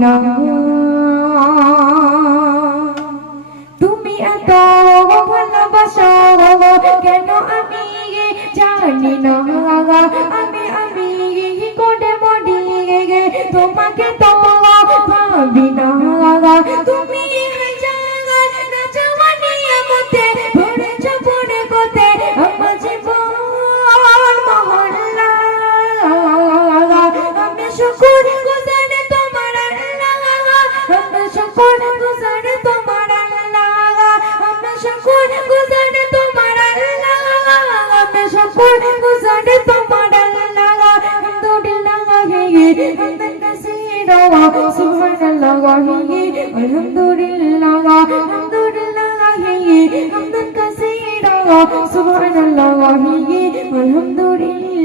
না তুমি এত ভালোবাসো কেন আমি জানি না আমি কোডে মডি তোমাকে তো ভাবি না তুমি জায়গায় না জওয়ানি মতে ভরেছ পড়ে কোতে আমার জীবন মহল্লা আমি শুকর গুজার তোমার আল্লাহ আমি শুকর গুজার তোমার আল্লাহ আমি শুকর গুজার তোমার আল্লাহ আমি শুকর গুজার তোমার আল্লাহ আলহামদুলিল্লাহ হামদান কাসীরা সুবহানাল্লাহ আলহামদুলিল্লাহ হামদান কাসীরা সুবহানাল্লাহ আলহামদুলিল্লাহ